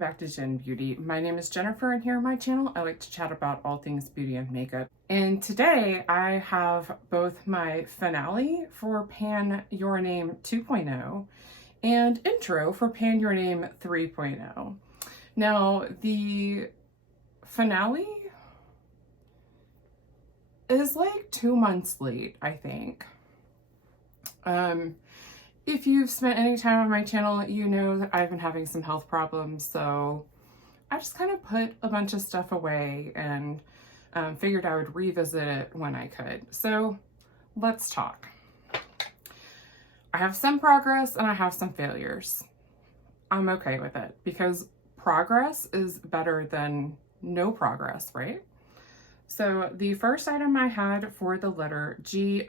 back to Jen Beauty. My name is Jennifer, and here on my channel I like to chat about all things beauty and makeup. And today I have both my finale for Pan Your Name 2.0 and intro for Pan Your Name 3.0. Now the finale is like 2 months late, I think. If you've spent any time on my channel, you know that I've been having some health problems, so I just kind of put a bunch of stuff away and figured I would revisit it when I could. So let's talk. I have some progress and I have some failures. I'm okay with it because progress is better than no progress, right? So the first item I had for the letter G,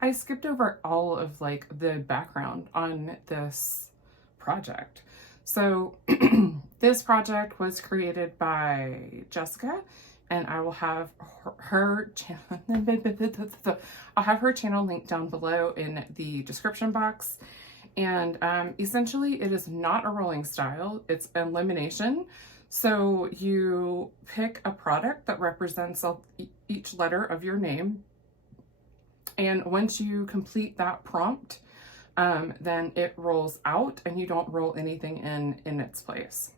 I skipped over all of like the background on this project. So this project was created by Jessica, and I will have her channel. I'll have her channel linked down below in the description box. And essentially, it is not a rolling style; it's elimination. So you pick a product that represents each letter of your name. And once you complete that prompt, then it rolls out and you don't roll anything in its place.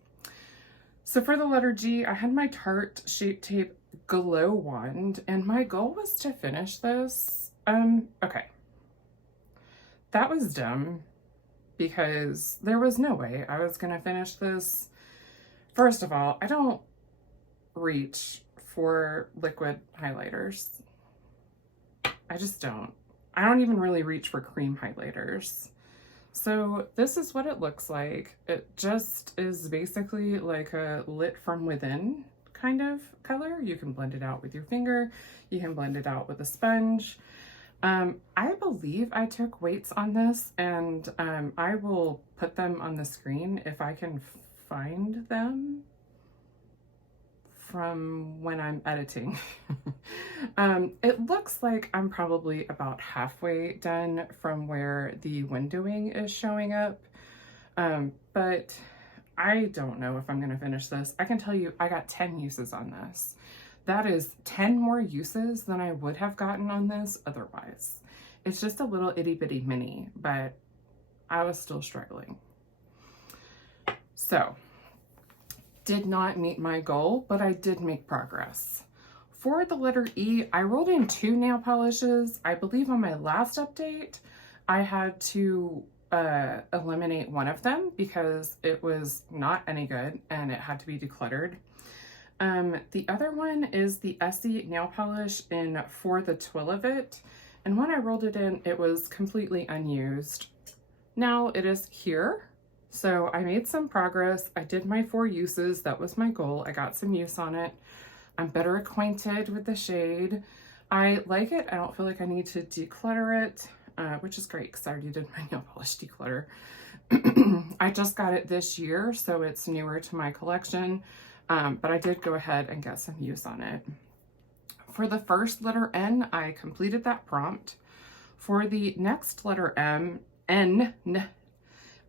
So for the letter G, I had my Tarte Shape Tape Glow Wand, and my goal was to finish this. Okay. That was dumb because there was no way I was going to finish this. First of all, I don't reach for liquid highlighters. I just don't. I don't even really reach for cream highlighters. So this is what it looks like. It just is basically like a lit from within kind of color. You can blend it out with your finger. You can blend it out with a sponge. I believe I took weights on this, and I will put them on the screen if I can find them from when I'm editing. It looks like I'm probably about halfway done from where the windowing is showing up, but I don't know if I'm gonna finish this. I can tell you I got 10 uses on this. That is 10 more uses than I would have gotten on this otherwise. It's just a little itty bitty mini, but I was still struggling. So did not meet my goal, but I did make progress. For the letter E, I rolled in 2 nail polishes. I believe on my last update, I had to eliminate one of them because it was not any good and it had to be decluttered. The other one is the Essie nail polish in For the Twill of It. And when I rolled it in, it was completely unused. Now it is here. So I made some progress. I did my 4 uses. That was my goal. I got some use on it. I'm better acquainted with the shade. I like it. I don't feel like I need to declutter it, which is great because I already did my nail polish declutter. I just got it this year, so it's newer to my collection, but I did go ahead and get some use on it. For the first letter N, I completed that prompt. For the next letter N,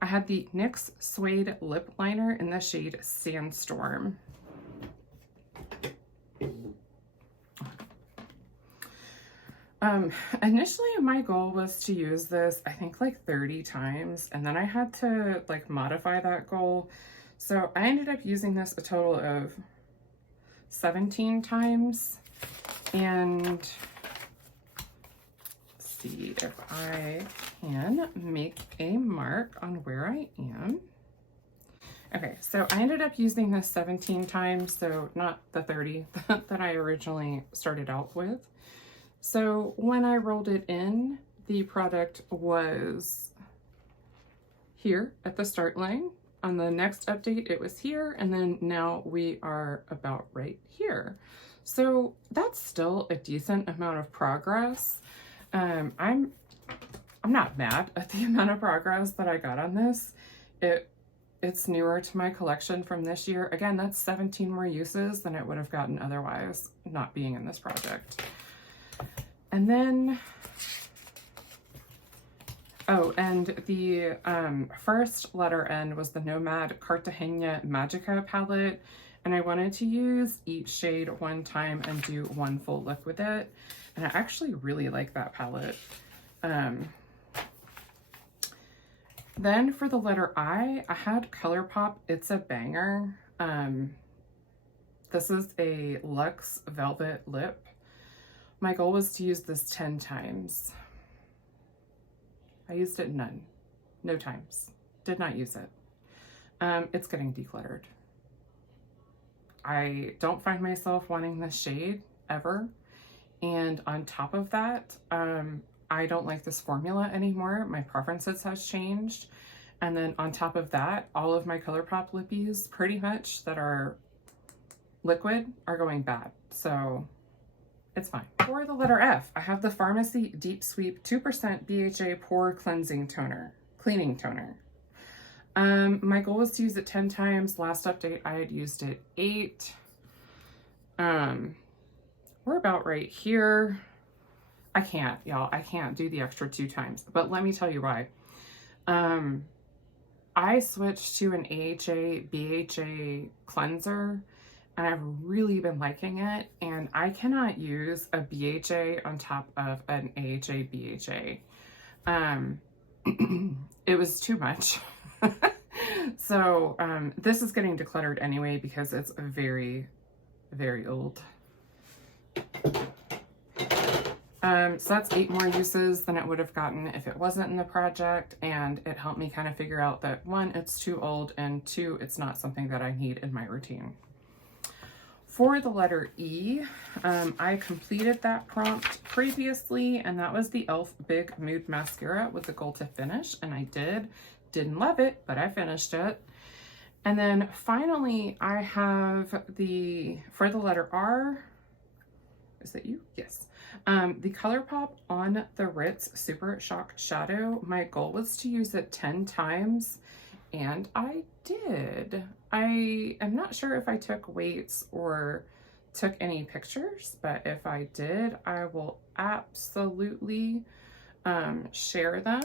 I had the NYX Suede Lip Liner in the shade Sandstorm. Initially my goal was to use this, I think like 30 times, and then I had to like modify that goal. So I ended up using this a total of 17 times, and see if I can make a mark on where I am. Okay, so I ended up using this 17 times, so not the 30 that I originally started out with. So when I rolled it in, the product was here at the start line. On the next update, it was here, and then now we are about right here. So that's still a decent amount of progress. I'm not mad at the amount of progress that I got on this. It's newer to my collection from this year. Again, that's 17 more uses than it would have gotten otherwise, not being in this project. And then Oh, and the first letter N was the Nomad Cartagena Magica palette, and I wanted to use each shade one time and do one full look with it, and I actually really like that palette. Then for the letter I had ColourPop It's a Banger. This is a Luxe Velvet Lip. My goal was to use this 10 times. I used it no times. Did not use it. It's getting decluttered. I don't find myself wanting this shade ever. And on top of that, I don't like this formula anymore. My preferences has changed. And then on top of that, all of my ColourPop lippies pretty much that are liquid are going bad. So it's fine. For the letter F, I have the Pharmacy Deep Sweep 2% BHA Pore Cleansing Cleaning Toner. My goal was to use it 10 times. Last update, I had used it 8. We're about right here. I can't, y'all. I can't do the extra 2 times, but let me tell you why. I switched to an AHA BHA cleanser, and I've really been liking it, and I cannot use a BHA on top of an AHA BHA. It was too much. So this is getting decluttered anyway because it's very, very old. So that's 8 more uses than it would have gotten if it wasn't in the project, and it helped me kind of figure out that 1, it's too old, and 2, it's not something that I need in my routine. For the letter E, I completed that prompt previously, and that was the e.l.f. Big Mood Mascara with the goal to finish, and I didn't love it, but I finished it. And then finally, I have for the letter R, is that you? Yes. The ColourPop On the Ritz Super Shock Shadow. My goal was to use it 10 times, and I did. I am not sure if I took weights or took any pictures, but if I did, I will absolutely share them.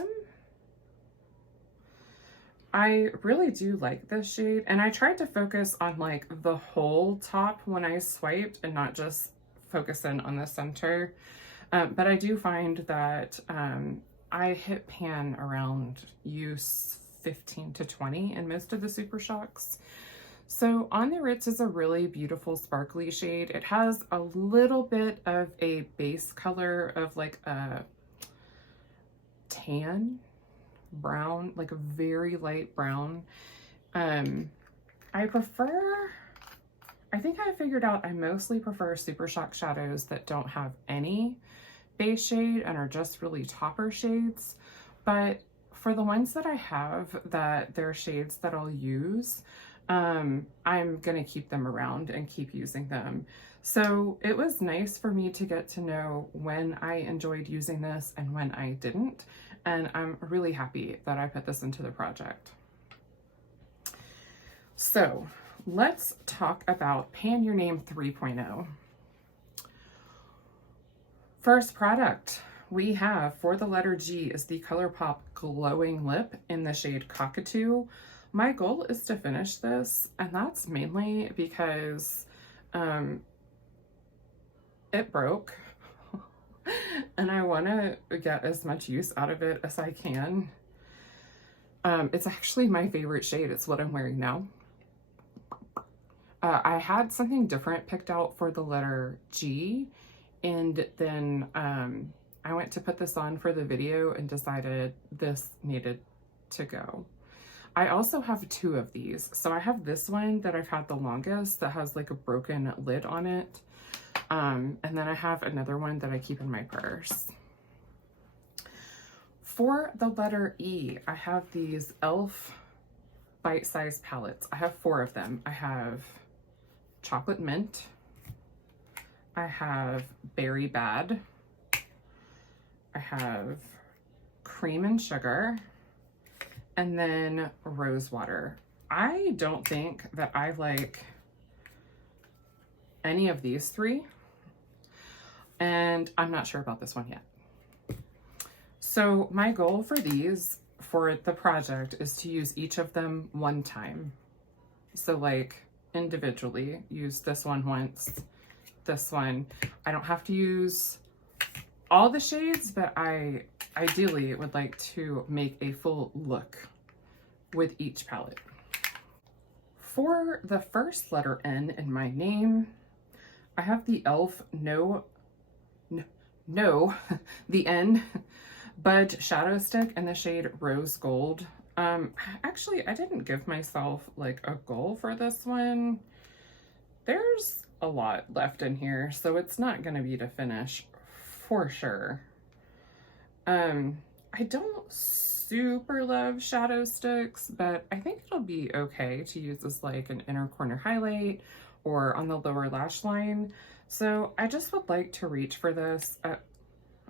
I really do like this shade, and I tried to focus on like the whole top when I swiped and not just focus in on the center. But I do find that I hit pan around use 15 to 20 in most of the Super Shocks. So On the Ritz is a really beautiful sparkly shade. It has a little bit of a base color of like a tan brown, like a very light brown. I think I figured out I mostly prefer Super Shock shadows that don't have any base shade and are just really topper shades. But for the ones that I have that they're shades that I'll use, I'm gonna keep them around and keep using them. So it was nice for me to get to know when I enjoyed using this and when I didn't. And I'm really happy that I put this into the project. So let's talk about Pan Your Name 3.0. First product we have for the letter G is the ColourPop Glowing Lip in the shade Cockatoo. My goal is to finish this, and that's mainly because it broke and I want to get as much use out of it as I can. It's actually my favorite shade. It's what I'm wearing now. I had something different picked out for the letter G, and then I went to put this on for the video and decided this needed to go. I also have 2 of these. So I have this one that I've had the longest that has like a broken lid on it. And then I have another one that I keep in my purse. For the letter E, I have these e.l.f. bite-sized palettes. I have 4 of them. I have Chocolate Mint. I have Berry Bad. I have Cream and Sugar. And then Rose Water. I don't think that I like any of these 3. And I'm not sure about this one yet. So my goal for these, for the project, is to use each of them one time. So like individually, use this one once, this one. I don't have to use all the shades, but I ideally would like to make a full look with each palette. For the first letter N in my name, I have the e.l.f. the N Bud Shadow Stick in the shade Rose Gold. Actually, I didn't give myself like a goal for this one. There's a lot left in here, so it's not gonna be to finish for sure. I don't super love shadow sticks, but I think it'll be okay to use as like an inner corner highlight or on the lower lash line. So I just would like to reach for this.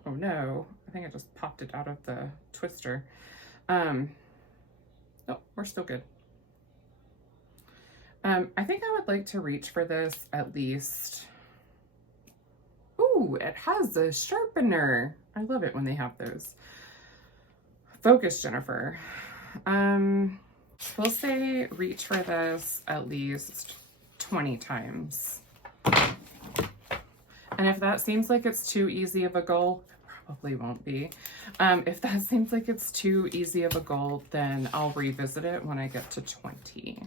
Oh no, I think I just popped it out of the twister. Oh, we're still good. I think I would like to reach for this at least. Ooh, it has a sharpener. I love it when they have those. Focus, Jennifer. We'll say reach for this at least 20 times. And if that seems like it's too easy of a goal, it probably won't be. If that seems like it's too easy of a goal, then I'll revisit it when I get to 20.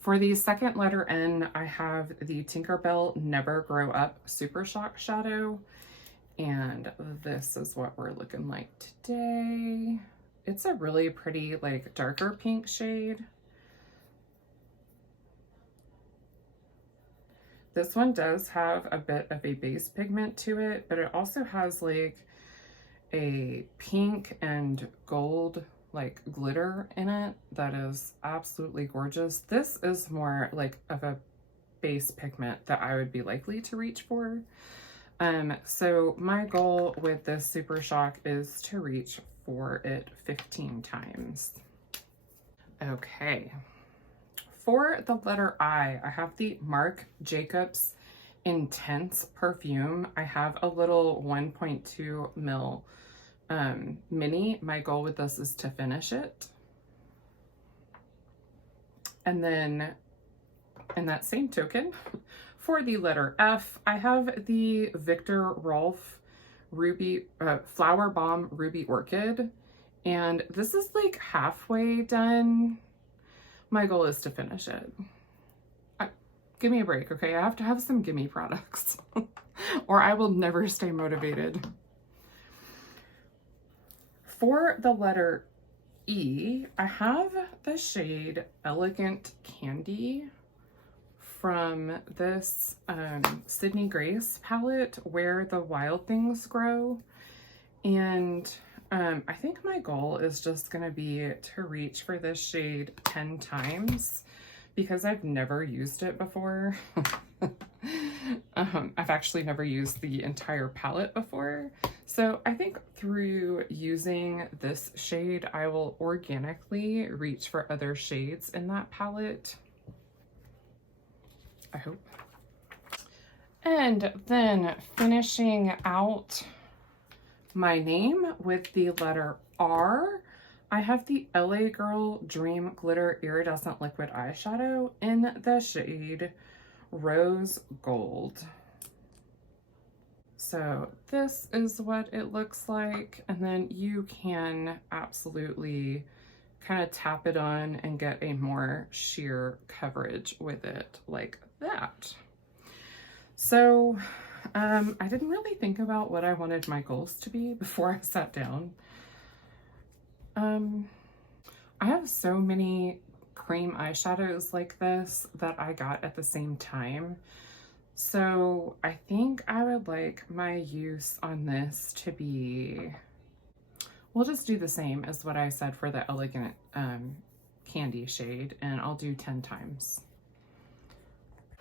For the second letter N, I have the Tinkerbell Never Grow Up Super Shock Shadow. And this is what we're looking like today. It's a really pretty, like, darker pink shade. This one does have a bit of a base pigment to it, but it also has like a pink and gold like glitter in it that is absolutely gorgeous. This is more like of a base pigment that I would be likely to reach for. So my goal with this Super Shock is to reach for it 15 times. Okay. For the letter I have the Marc Jacobs Intense perfume. I have a little 1.2 ml mini. My goal with this is to finish it. And then in that same token, for the letter F, I have the Viktor Rolf Ruby Flower Bomb Ruby Orchid. And this is like halfway done. My goal is to finish it. Give me a break, okay? I have to have some gimme products or I will never stay motivated. For the letter E, I have the shade Elegant Candy from this Sydney Grace palette, Where the Wild Things Grow. And I think my goal is just gonna be to reach for this shade 10 times because I've never used it before. I've actually never used the entire palette before. So I think through using this shade, I will organically reach for other shades in that palette. I hope. And then finishing out my name with the letter R, I have the LA Girl Dream Glitter Iridescent Liquid Eyeshadow in the shade Rose Gold. So this is what it looks like. And then you can absolutely kind of tap it on and get a more sheer coverage with it like that. So I didn't really think about what I wanted my goals to be before I sat down. I have so many cream eyeshadows like this that I got at the same time. So I think I would like my use on this to be, we'll just do the same as what I said for the Elegant Candy shade, and I'll do 10 times.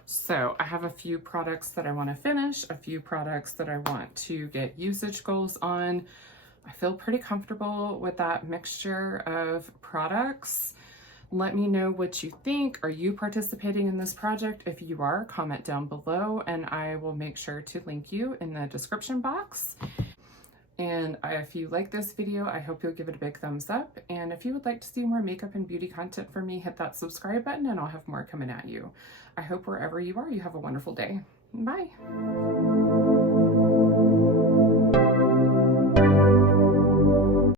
So I have a few products that I want to finish, a few products that I want to get usage goals on. I feel pretty comfortable with that mixture of products. Let me know what you think. Are you participating in this project? If you are, comment down below and I will make sure to link you in the description box. And if you like this video, I hope you'll give it a big thumbs up. And if you would like to see more makeup and beauty content from me, hit that subscribe button and I'll have more coming at you. I hope wherever you are, you have a wonderful day. Bye.